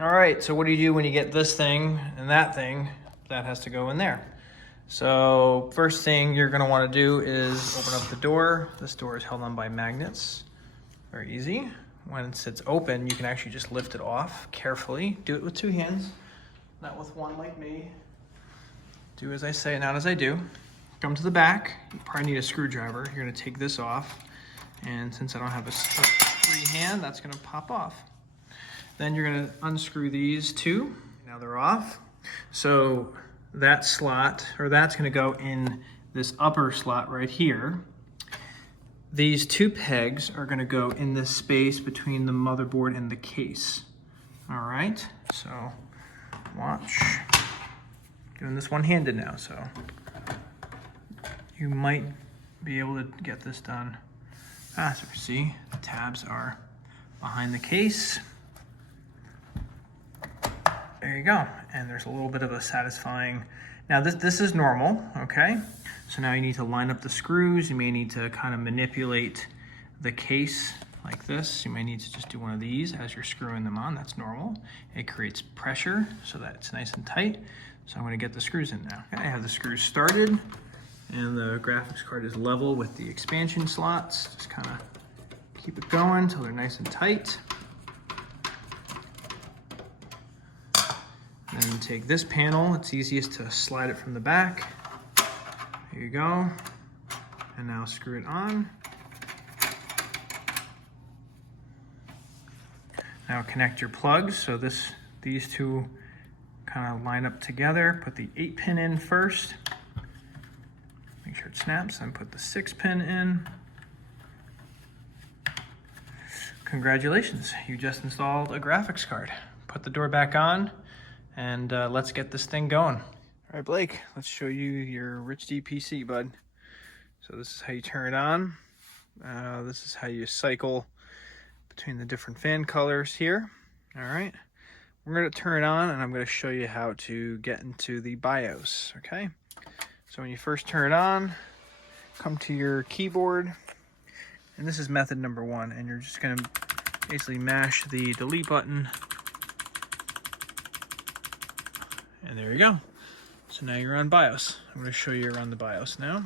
All right, so what do you do when you get this thing and that thing? That has to go in there. So first thing you're gonna wanna do is open up the door. This door is held on by magnets. Very easy. Once it's open, you can actually just lift it off carefully. Do it with two hands, not with one like me. Do as I say, not as I do. Come to the back. You probably need a screwdriver. You're gonna take this off. And since I don't have a free hand, that's gonna pop off. Then you're gonna unscrew these two. Now they're off. So that slot, or that's gonna go in this upper slot right here. These two pegs are gonna go in this space between the motherboard and the case. All right, so watch. Doing this one-handed now, so you might be able to get this done faster. See, the tabs are behind the case. There you go. And there's a little bit of a satisfying, now this is normal, okay? So now you need to line up the screws. You may need to kind of manipulate the case like this. You may need to just do one of these as you're screwing them on. That's normal. It creates pressure so that it's nice and tight. So I'm gonna get the screws in now. Okay, I have the screws started and the graphics card is level with the expansion slots. Just kind of keep it going until they're nice and tight. Then take this panel, it's easiest to slide it from the back. There you go. And now screw it on. Now connect your plugs. So these two kind of line up together. Put the 8-pin in first. Make sure it snaps, and put the 6-pin in. Congratulations, you just installed a graphics card. Put the door back on, and let's get this thing going. All right, Blake, let's show you your RichD PC, bud. So this is how you turn it on. This is how you cycle between the different fan colors here. All right, we're gonna turn it on, and I'm gonna show you how to get into the BIOS, okay? So when you first turn it on, come to your keyboard, and this is method number 1, and you're just gonna basically mash the delete button. And there you go. So now you're on BIOS. I'm going to show you around the BIOS now.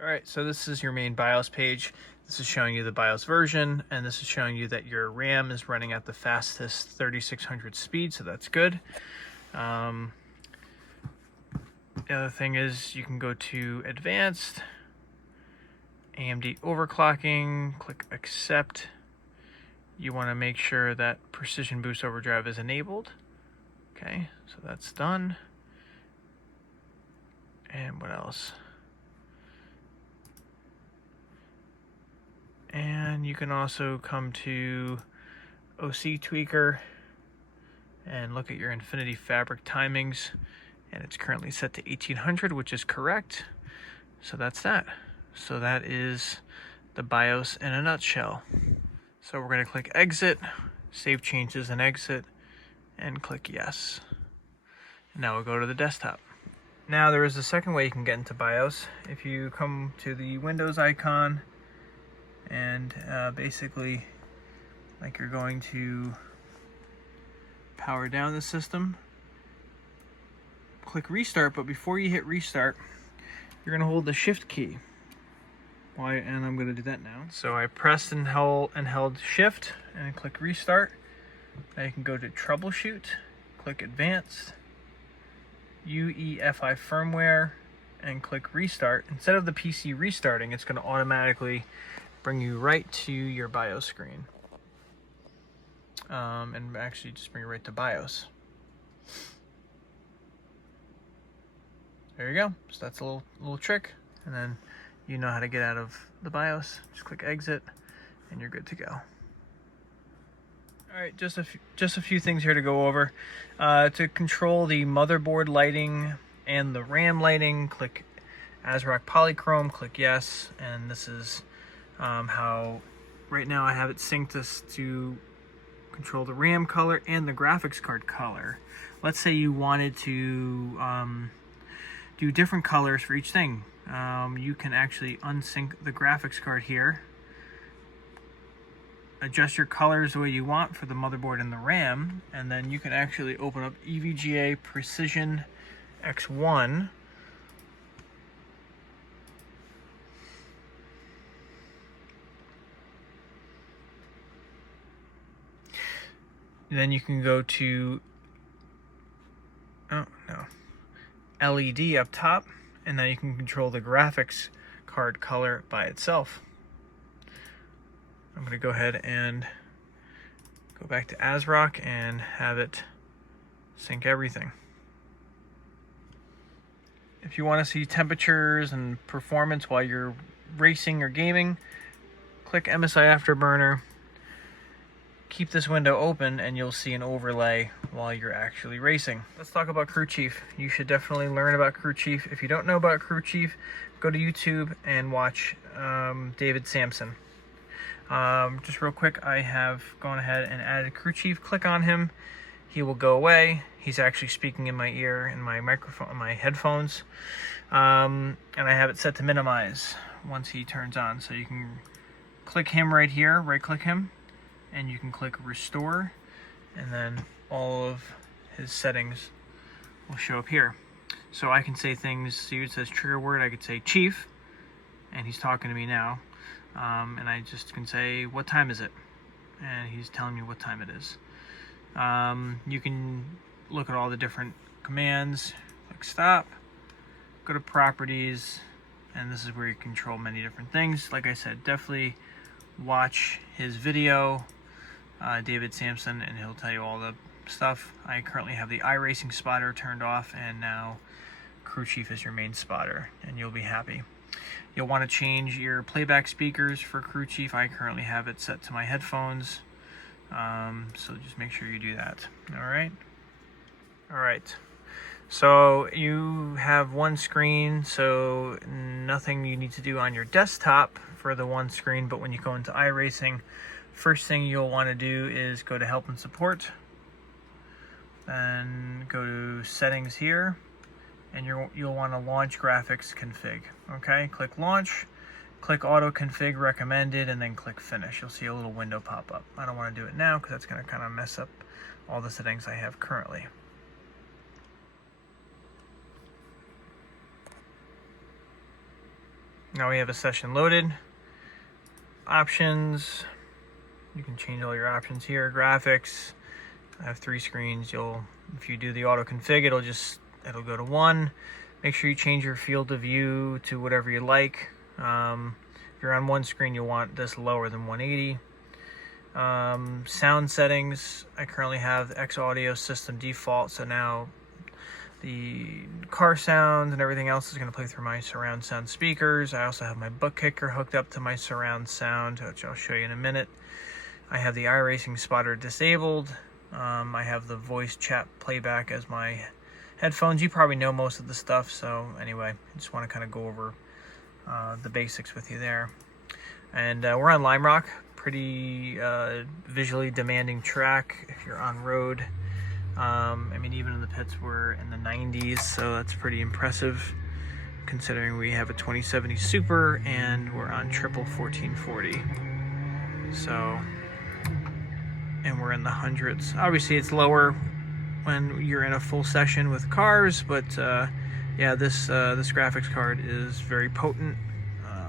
All right, so this is your main BIOS page. This is showing you the BIOS version, and this is showing you that your RAM is running at the fastest 3600 speed, so that's good. The other thing is you can go to Advanced, AMD Overclocking, click Accept. You want to make sure that Precision Boost Overdrive is enabled. Okay, so that's done. And what else? And you can also come to OC Tweaker and look at your Infinity Fabric timings. And it's currently set to 1800, which is correct. So that's that. So that is the BIOS in a nutshell. So we're going to click Exit, Save Changes and Exit, and click Yes. Now we'll go to the desktop. Now there is a second way you can get into BIOS. If you come to the Windows icon and basically like you're going to power down the system, click Restart, but before you hit Restart, you're going to hold the Shift key. And I'm going to do that now. So I pressed and held Shift and click Restart. Now you can go to Troubleshoot, click Advanced, UEFI Firmware, and click Restart. Instead of the PC restarting, it's going to automatically bring you right to your BIOS screen. And actually just bring you right to BIOS. There you go. So that's a little trick. And then you know how to get out of the BIOS. Just click Exit, and you're good to go. All right, just a few things here to go over. To control the motherboard lighting and the RAM lighting, click ASRock Polychrome, click Yes, and this is how right now I have it synced to control the RAM color and the graphics card color. Let's say you wanted to do different colors for each thing. You can actually unsync the graphics card here adjust your colors the way you want for the motherboard and the RAM, and then you can actually open up EVGA Precision X1. Then you can go to LED up top, and now you can control the graphics card color by itself. I'm going to go ahead and go back to ASRock and have it sync everything. If you want to see temperatures and performance while you're racing or gaming, click MSI Afterburner. Keep this window open and you'll see an overlay while you're actually racing. Let's talk about Crew Chief. You should definitely learn about Crew Chief. If you don't know about Crew Chief, go to YouTube and watch David Sampson. Just real quick, I have gone ahead and added Crew Chief. Click on him. He will go away. He's actually speaking in my ear, in my microphone, in my headphones. And I have it set to minimize once he turns on. So you can click him right here, right click him, and you can click restore, and then all of his settings will show up here. So I can say things, see it says trigger word, I could say Chief, and he's talking to me now. And I just can say, what time is it? And he's telling me what time it is. You can look at all the different commands, click stop, go to properties, and this is where you control many different things. Like I said, definitely watch his video, David Sampson, and he'll tell you all the stuff. I currently have the iRacing spotter turned off, and now Crew Chief is your main spotter, and you'll be happy. You'll want to change your playback speakers for Crew Chief. I currently have it set to my headphones, so just make sure you do that. All right. So you have one screen, so nothing you need to do on your desktop for the one screen, but when you go into iRacing, first thing you'll want to do is go to Help and Support, then go to Settings here, and you'll want to Launch Graphics Config. Okay, click Launch, click Auto Config Recommended, and then click Finish. You'll see a little window pop up. I don't want to do it now because that's going to kind of mess up all the settings I have currently. Now we have a session loaded. Options. You can change all your options here. Graphics. I have 3 screens. If you do the auto config, it'll go to 1. Make sure you change your field of view to whatever you like. If you're on one screen, you'll want this lower than 180. Sound settings. I currently have X Audio System default, so now the car sounds and everything else is going to play through my surround sound speakers. I also have my butt kicker hooked up to my surround sound, which I'll show you in a minute. I have the iRacing spotter disabled. I have the voice chat playback as my headphones. You probably know most of the stuff, so anyway, I just want to kind of go over the basics with you there. And we're on Lime Rock, pretty visually demanding track if you're on road. I mean, even in the pits we're in the 90s, so that's pretty impressive considering we have a 2070 Super and we're on triple 1440. So, and we're in the hundreds. Obviously it's lower when you're in a full session with cars, but yeah, this graphics card is very potent,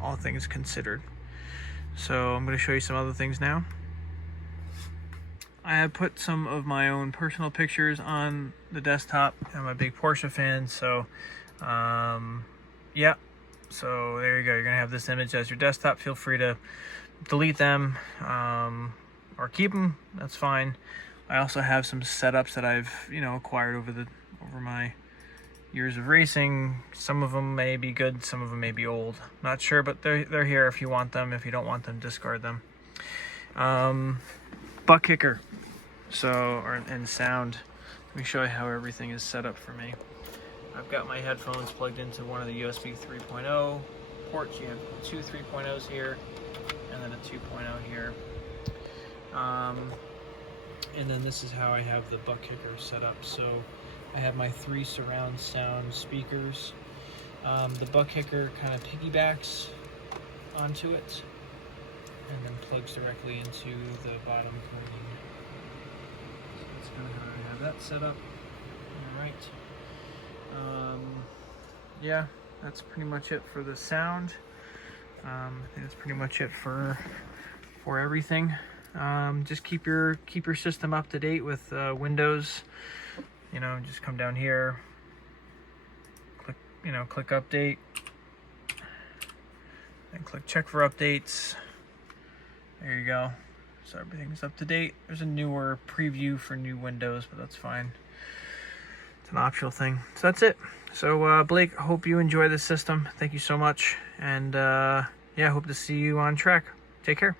all things considered. So I'm going to show you some other things now. I have put some of my own personal pictures on the desktop. I'm a big Porsche fan, so yeah. So there you go. You're going to have this image as your desktop. Feel free to delete them or keep them. That's fine. I also have some setups that I've acquired over my years of racing. Some of them may be good, some of them may be old. Not sure, but they're here if you want them. If you don't want them, discard them. Butt kicker. And sound. Let me show you how everything is set up for me. I've got my headphones plugged into one of the USB 3.0 ports. You have 2 3.0s here, and then a 2.0 here. And then this is how I have the butt kicker set up. So I have my 3 surround sound speakers. The butt kicker kind of piggybacks onto it. and then plugs directly into the bottom plane. So that's kind of how I have that set up. All right. Yeah, that's pretty much it for the sound. I think that's pretty much it for everything. Just keep your system up to date with Windows. You know, just come down here, click update, and click check for updates. There you go. So everything's up to date. There's a newer preview for new Windows, but that's fine. It's an optional thing. So that's it. So Blake, I hope you enjoy this system. Thank you so much. And yeah, hope to see you on track. Take care.